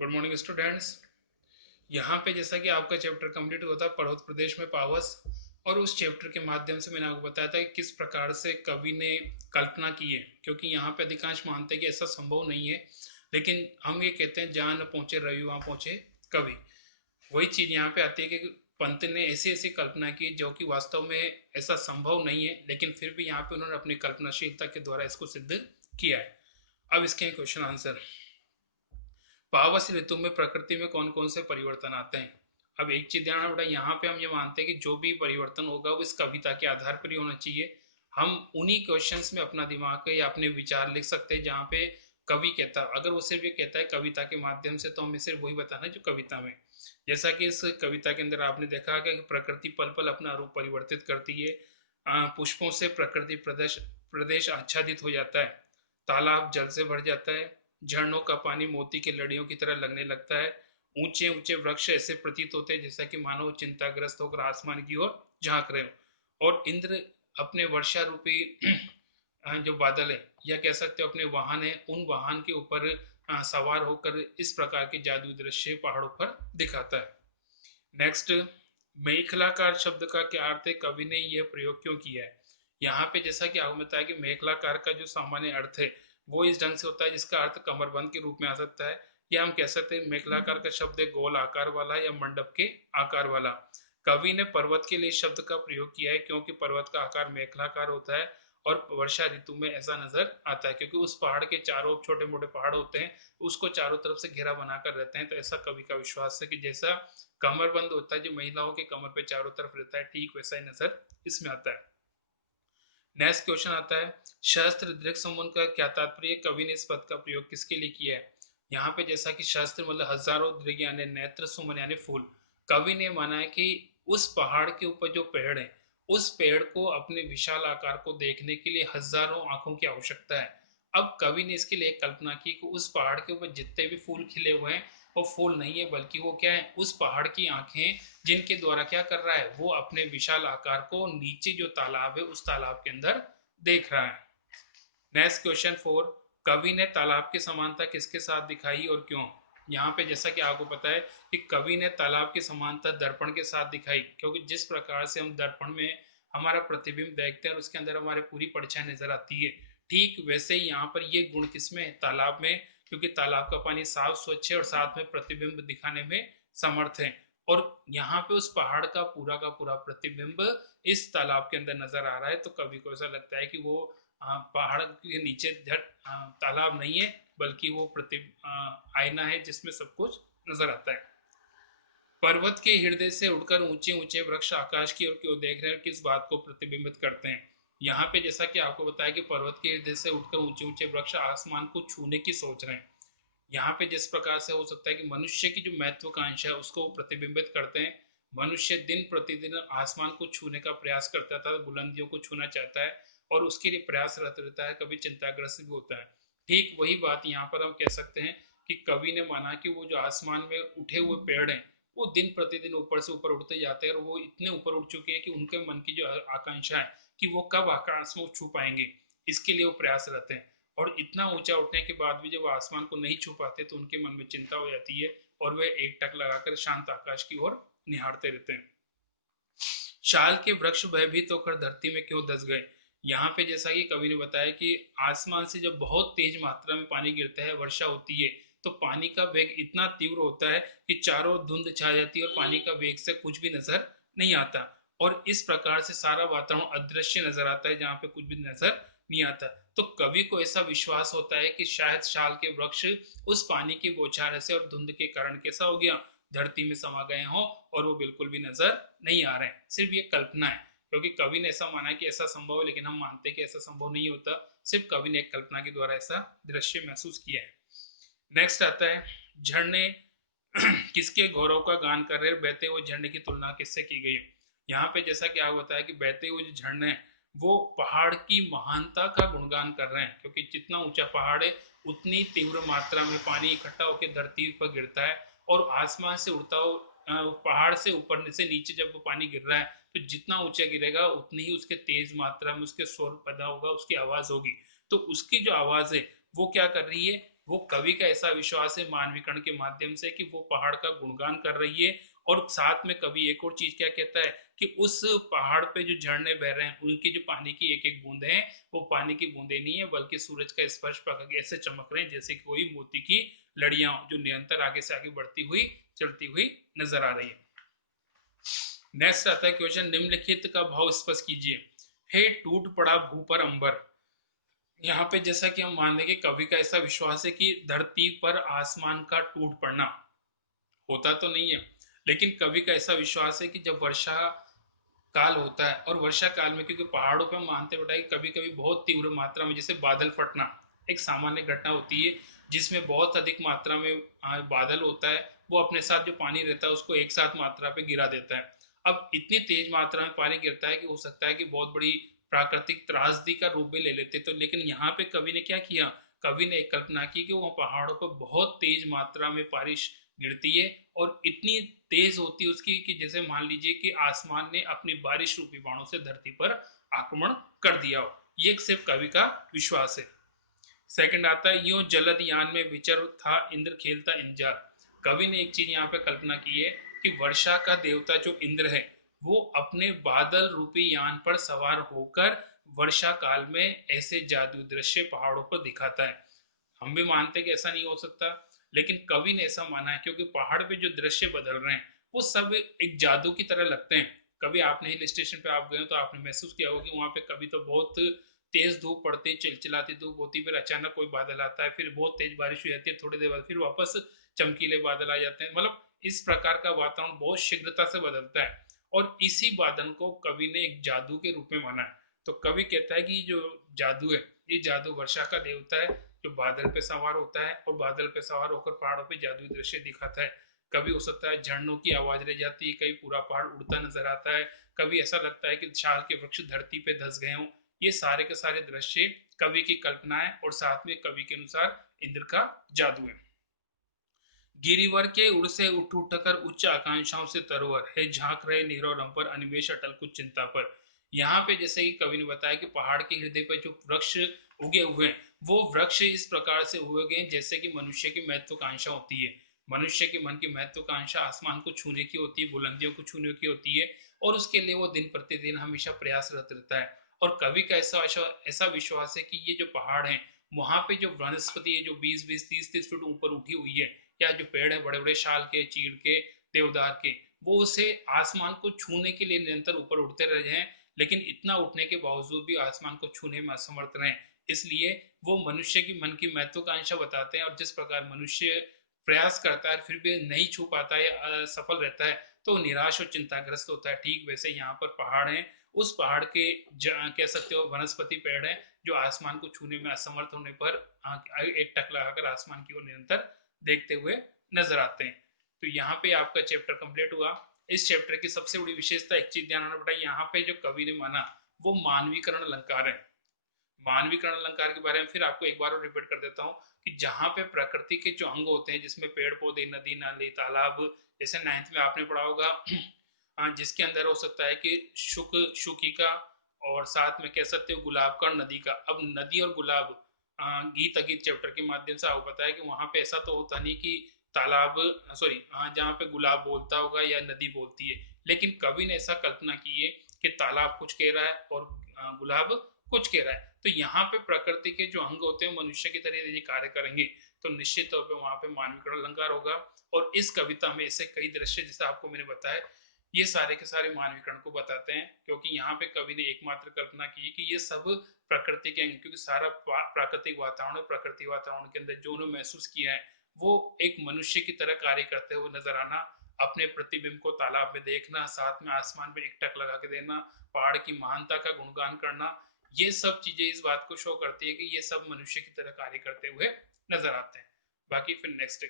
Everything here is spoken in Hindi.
Good morning students. यहाँ पे जैसा कि आपका चैप्टर कंप्लीट होता है पर्वत प्रदेश में पावस, और उस चैप्टर के माध्यम से मैंने आपको बताया था कि किस प्रकार से कवि ने कल्पना की है, क्योंकि यहाँ पे अधिकांश मानते हैं कि ऐसा संभव नहीं है, लेकिन हम ये कहते हैं जहाँ न पहुंचे रवि वहां पहुंचे कवि। वही चीज यहाँ पे आती है कि पंत ने ऐसी ऐसी कल्पना की जो कि वास्तव में ऐसा संभव नहीं है, लेकिन फिर भी यहाँ पे उन्होंने अपनी कल्पनाशीलता के द्वारा इसको सिद्ध किया है। अब इसके क्वेश्चन आंसर। पावस ऋतु में प्रकृति में कौन कौन से परिवर्तन आते हैं। अब एक चीज ध्यान रखना, यहाँ पे हम ये मानते हैं कि जो भी परिवर्तन होगा वो इस कविता के आधार पर ही होना चाहिए। हम उन्हीं क्वेश्चंस में अपना दिमाग या अपने विचार लिख सकते हैं जहाँ पे कवि कहता है। अगर वो सिर्फ ये कहता है कविता के माध्यम से, तो हमें सिर्फ वही बताना है जो कविता में। जैसा कि इस कविता के अंदर आपने देखा कि प्रकृति पल पल अपना रूप परिवर्तित करती है। पुष्पों से प्रकृति प्रदेश प्रदेश आच्छादित हो जाता है। तालाब जल से भर जाता है। झरनों का पानी मोती की लड़ियों की तरह लगने लगता है। ऊंचे ऊंचे वृक्ष ऐसे प्रतीत होते हैं जैसा कि मानव चिंताग्रस्त होकर आसमान की ओर झांक रहे हो। और इंद्र अपने वर्षा रूपी जो बादल है, या कह सकते हो अपने वाहन है, उन वाहन के ऊपर सवार होकर इस प्रकार के जादू दृश्य पहाड़ों पर दिखाता है। नेक्स्ट, मेखलाकार शब्द का क्या अर्थ है, कवि ने यह प्रयोग क्यों किया है। यहाँ पे जैसा कि आपको बताया कि मेखलाकार का जो सामान्य अर्थ है वो इस ढंग से होता है जिसका अर्थ कमरबंद के रूप में आ सकता है, या हम कह सकते हैं मेखलाकार का शब्द है गोल आकार वाला या मंडप के आकार वाला। कवि ने पर्वत के लिए शब्द का प्रयोग किया है क्योंकि पर्वत का आकार मेखलाकार होता है और वर्षा ऋतु में ऐसा नजर आता है, क्योंकि उस पहाड़ के चारों छोटे मोटे पहाड़ होते हैं, उसको चारों तरफ से घेरा बनाकर रहते हैं। तो ऐसा कवि का विश्वास है कि जैसा कमरबंद होता है जो महिलाओं के कमर पे चारों तरफ रहता है, ठीक वैसा ही नजर इसमें आता है। नेक्स्ट क्वेश्चन आता है, शस्त्र दृक संबंध का क्या तात्पर्य, कवि ने इस पद का प्रयोग किसके लिए किया है। यहाँ पे जैसा कि शास्त्र मतलब हजारों दृग यानी नेत्र, सुमन यानी फूल। कवि ने माना है कि उस पहाड़ के ऊपर जो पेड़ है, उस पेड़ को अपने विशाल आकार को देखने के लिए हजारों आंखों की आवश्यकता है। अब कवि ने इसके लिए कल्पना की कि उस पहाड़ के ऊपर जितने भी फूल खिले हुए हैं वो फूल नहीं है, बल्कि वो क्या है, उस पहाड़ की आंखें, जिनके द्वारा क्या कर रहा है, वो अपने विशाल आकार को नीचे जो तालाब है उस तालाब के अंदर देख रहा है। नेक्स्ट क्वेश्चन 4, कवि ने तालाब की समानता किसके साथ दिखाई और क्यों। यहाँ पे जैसा कि आपको पता है कि कवि ने तालाब की समानता दर्पण के साथ दिखाई, क्योंकि जिस प्रकार से हम दर्पण में हमारा प्रतिबिंब देखते हैं और उसके अंदर हमारी पूरी परछाई नजर आती है, ठीक वैसे ही यहाँ पर ये गुण किसमें है, तालाब में, क्योंकि तालाब का पानी साफ स्वच्छ है और साथ में प्रतिबिंब दिखाने में समर्थ है। और यहाँ पे उस पहाड़ का पूरा प्रतिबिंब इस तालाब के अंदर नजर आ रहा है। तो कवि को ऐसा लगता है कि वो पहाड़ के नीचे तालाब नहीं है, बल्कि वो आईना है जिसमें सब कुछ नजर आता है। पर्वत के हृदय से उड़कर ऊंचे ऊंचे वृक्ष आकाश की ओर क्यों देख रहे हैं, किस बात को प्रतिबिंबित करते हैं। यहाँ पे जैसा कि आपको बताया कि पर्वत के हृदय से उठकर ऊंचे ऊंचे वृक्ष आसमान को छूने की सोच रहे हैं। यहाँ पे जिस प्रकार से हो सकता है कि मनुष्य की जो महत्वाकांक्षा है उसको प्रतिबिंबित करते हैं। मनुष्य दिन प्रतिदिन आसमान को छूने का प्रयास करता था, बुलंदियों को छूना चाहता है और उसके लिए प्रयासरत रहता है, कभी चिंताग्रस्त भी होता है। ठीक वही बात यहाँ पर हम कह सकते हैं कि कवि ने माना कि वो जो आसमान में उठे हुए पेड़ हैं वो दिन प्रतिदिन ऊपर से ऊपर उठते जाते हैं, और वो इतने ऊपर उठ चुके हैं कि उनके मन की जो आकांक्षा है कि वो कब आकाश में छू पाएंगे, इसके लिए वो प्रयास रहते हैं। और इतना ऊंचा उठने के बाद भी जब आसमान को नहीं छू पाते तो उनके मन में चिंता हो जाती है और वे एक टक लगाकर शांत आकाश की ओर निहारते रहते हैं। शाल के वृक्ष भयभीत होकर धरती में क्यों धस गए। यहाँ पे जैसा कि कवि ने बताया कि आसमान से जब बहुत तेज मात्रा में पानी गिरता है, वर्षा होती है, तो पानी का वेग इतना तीव्र होता है कि चारों धुंध छा जाती है और पानी का वेग से कुछ भी नजर नहीं आता। और इस प्रकार से सारा वातावरण अदृश्य नजर आता है, जहाँ पे कुछ भी नजर नहीं आता। तो कवि को ऐसा विश्वास होता है कि शायद शाल के वृक्ष उस पानी के बौछार से और धुंध के कारण कैसा हो गया, धरती में समा गए हों, और वो बिल्कुल भी नजर नहीं आ रहे हैं, सिर्फ ये कल्पना है। क्योंकि कवि ने ऐसा माना कि ऐसा संभव है, लेकिन हम मानते हैं कि ऐसा संभव नहीं होता, सिर्फ कवि ने एक कल्पना के द्वारा ऐसा दृश्य महसूस किया है। नेक्स्ट आता है, झरने किसके गौरव का गान कर रहे हैं, बहते हुए झरने की तुलना किससे की गई है। यहाँ पे जैसा कि आप बताया कि बहते हुए जो झरने हैं वो पहाड़ की महानता का गुणगान कर रहे हैं, क्योंकि जितना ऊंचा पहाड़ है उतनी तीव्र मात्रा में पानी इकट्ठा होकर धरती पर गिरता है, और आसमान से उड़ता हो पहाड़ से ऊपर से नीचे जब वो पानी गिर रहा है तो जितना ऊंचा गिरेगा उतनी ही उसके तेज मात्रा में उसके स्वर पैदा होगा, उसकी आवाज होगी। तो उसकी जो आवाज है वो क्या कर रही है, वो कवि का ऐसा विश्वास है मानवीकरण के माध्यम से कि वो पहाड़ का गुणगान कर रही है। और साथ में कवि एक और चीज क्या कहता है कि उस पहाड़ पे जो झरने बह रहे हैं उनकी जो पानी की एक एक बूंदे हैं वो पानी की बूंदे नहीं है बल्कि सूरज का स्पर्श पाकर ऐसे चमक रहे हैं जैसे कोई मोती की लड़ियां जो निरंतर आगे से आगे बढ़ती हुई चलती हुई नजर आ रही है। नेक्स्ट आता है क्वेश्चन, निम्नलिखित का भाव स्पष्ट कीजिए। हे टूट पड़ा भू पर अंबर। यहाँ पे जैसा कि हम मान लें कि कवि का ऐसा विश्वास है कि धरती पर आसमान का टूट पड़ना होता तो नहीं है, लेकिन कवि का ऐसा विश्वास है कि जब वर्षा काल होता है और वर्षा काल में क्योंकि पहाड़ों पर हम मानते बेटा कि कभी कभी बहुत तीव्र मात्रा में जैसे बादल फटना एक सामान्य घटना होती है जिसमें बहुत अधिक मात्रा में बादल होता है, वो अपने साथ जो पानी रहता है उसको एक साथ मात्रा पे गिरा देता है। अब इतनी तेज मात्रा में पानी गिरता है कि हो सकता है कि बहुत बड़ी प्राकृतिक त्रासदी का रूप भी ले लेते तो, लेकिन यहाँ पे कवि ने क्या किया, कवि ने एक कल्पना की कि वहाँ पहाड़ों पर बहुत तेज मात्रा में बारिश गिरती है और इतनी तेज होती है उसकी कि जैसे मान लीजिए कि आसमान ने अपनी बारिश रूपी बाणों से धरती पर आक्रमण कर दिया हो। ये सिर्फ कवि का विश्वास है। सेकंड आता है, यूं जलद यान में विचर था इंद्र खेलता इंजार। कवि ने एक चीज यहाँ पे कल्पना की है कि वर्षा का देवता जो इंद्र है वो अपने बादल रूपी यान पर सवार होकर वर्षा काल में ऐसे जादू दृश्य पहाड़ों पर दिखाता है। हम भी मानते हैं कि ऐसा नहीं हो सकता, लेकिन कवि ने ऐसा माना है क्योंकि पहाड़ पे जो दृश्य बदल रहे हैं वो सब एक जादू की तरह लगते हैं। कभी आपने हिल स्टेशन पे आप गए हो तो आपने महसूस किया होगा कि वहां पे कभी तो बहुत तेज धूप पड़ती, चिलचिलाती धूप होती, फिर अचानक कोई बादल आता है, फिर बहुत तेज बारिश हो जाती है, थोड़ी देर बाद फिर वापस चमकीले बादल आ जाते हैं। मतलब इस प्रकार का वातावरण बहुत शीघ्रता से बदलता है और इसी बादल को कवि ने एक जादू के रूप में माना है। तो कवि कहता है कि जो जादू है ये जादू वर्षा का देवता है जो बादल पे सवार होता है और बादल पे सवार होकर पहाड़ों पे जादुई दृश्य दिखाता है। कभी हो सकता है झरनों की आवाज रह जाती है, कभी पूरा पहाड़ उड़ता नजर आता है, कभी ऐसा लगता है कि शाल के वृक्ष धरती पे धस गए हों। ये सारे के सारे दृश्य कवि की कल्पना है और साथ में कवि के अनुसार इंद्र का जादू है। गिरिवर के उड़ से उठ उठकर उच्च आकांक्षाओं से तरोवर है झांक रहे नीरो रम पर अनिमेश अटल कुछ चिंता पर। यहाँ पे जैसे कि कवि ने बताया कि पहाड़ के हृदय पर जो वृक्ष उगे हुए हैं वो वृक्ष इस प्रकार से उगे जैसे कि मनुष्य की महत्वाकांक्षा होती है। मनुष्य के मन की महत्वाकांक्षा आसमान को छूने की होती है, बुलंदियों को छूने की होती है और उसके लिए वो दिन प्रतिदिन हमेशा प्रयासरत रहता है। और कवि का ऐसा ऐसा विश्वास है कि ये जो पहाड़ है वहां पे जो वनस्पति है जो 20-20 30-30 फीट ऊपर उठी हुई है या जो पेड़ है बड़े बड़े शाल के, चीड़ के, देवदार के, वो उसे आसमान को छूने के लिए निरंतर ऊपर उठते रहे हैं, लेकिन इतना उठने के बावजूद भी आसमान को छूने में असमर्थ रहे। इसलिए वो मनुष्य की मन की महत्वाकांक्षा बताते हैं और जिस प्रकार मनुष्य प्रयास करता है फिर भी नहीं छू पाता है, सफल रहता है, तो निराश और चिंताग्रस्त होता है। ठीक वैसे यहाँ पर पहाड़ है, उस पहाड़ के कह सकते हो वनस्पति पेड़ है जो आसमान को छूने में असमर्थ होने पर एक टक लगाकर आसमान की ओर निरंतर देखते हुए नजर आते हैं। तो यहाँ पे आपका चैप्टर कंप्लीट हुआ। इस चैप्टर की सबसे बड़ी विशेषता एक चीज ध्यान रखना बेटा, यहाँ पे जो कवि ने माना वो मानवीकरण अलंकार है। मानवीकरण अलंकार के बारे में फिर आपको एक बार और रिपीट कर देता हूँ कि जहाँ पे प्रकृति के जो अंग होते हैं जिसमें पेड़ पौधे, नदी नाले, तालाब, जैसे 9th में आपने पढ़ा होगा जिसके अंदर हो सकता है कि शुकी का और साथ में कह सकते हो गुलाब का और नदी का। अब नदी और गुलाब गीत अगीत चैप्टर के माध्यम से आपको पता है कि वहां पे ऐसा तो होता नहीं कि तालाब सॉरी जहाँ पे गुलाब बोलता होगा या नदी बोलती है, लेकिन कवि ने ऐसा कल्पना की है कि तालाब कुछ कह रहा है और गुलाब कुछ कह रहा है। तो यहाँ पे प्रकृति के जो अंग होते हैं मनुष्य की तरह यदि कार्य करेंगे तो निश्चित तौर पे वहां पे मानवीकरण अलंकार होगा। और इस कविता में ऐसे कई दृश्य जैसे आपको मैंने बताया ये सारे के सारे मानवीकरण को बताते हैं, क्योंकि यहाँ पे कवि ने एकमात्र कल्पना की कि ये सब प्रकृति के अंग, क्योंकि सारा प्राकृतिक वातावरण, प्रकृति वातावरण के अंदर जो उन्होंने महसूस किया है वो एक मनुष्य की तरह कार्य करते हुए नजर आना, अपने प्रतिबिंब को तालाब में देखना, साथ में आसमान में एक टक लगा के देना, पहाड़ की महानता का गुणगान करना, ये सब चीजें इस बात को शो करती है कि ये सब मनुष्य की तरह कार्य करते हुए नजर आते हैं। बाकी फिर नेक्स्ट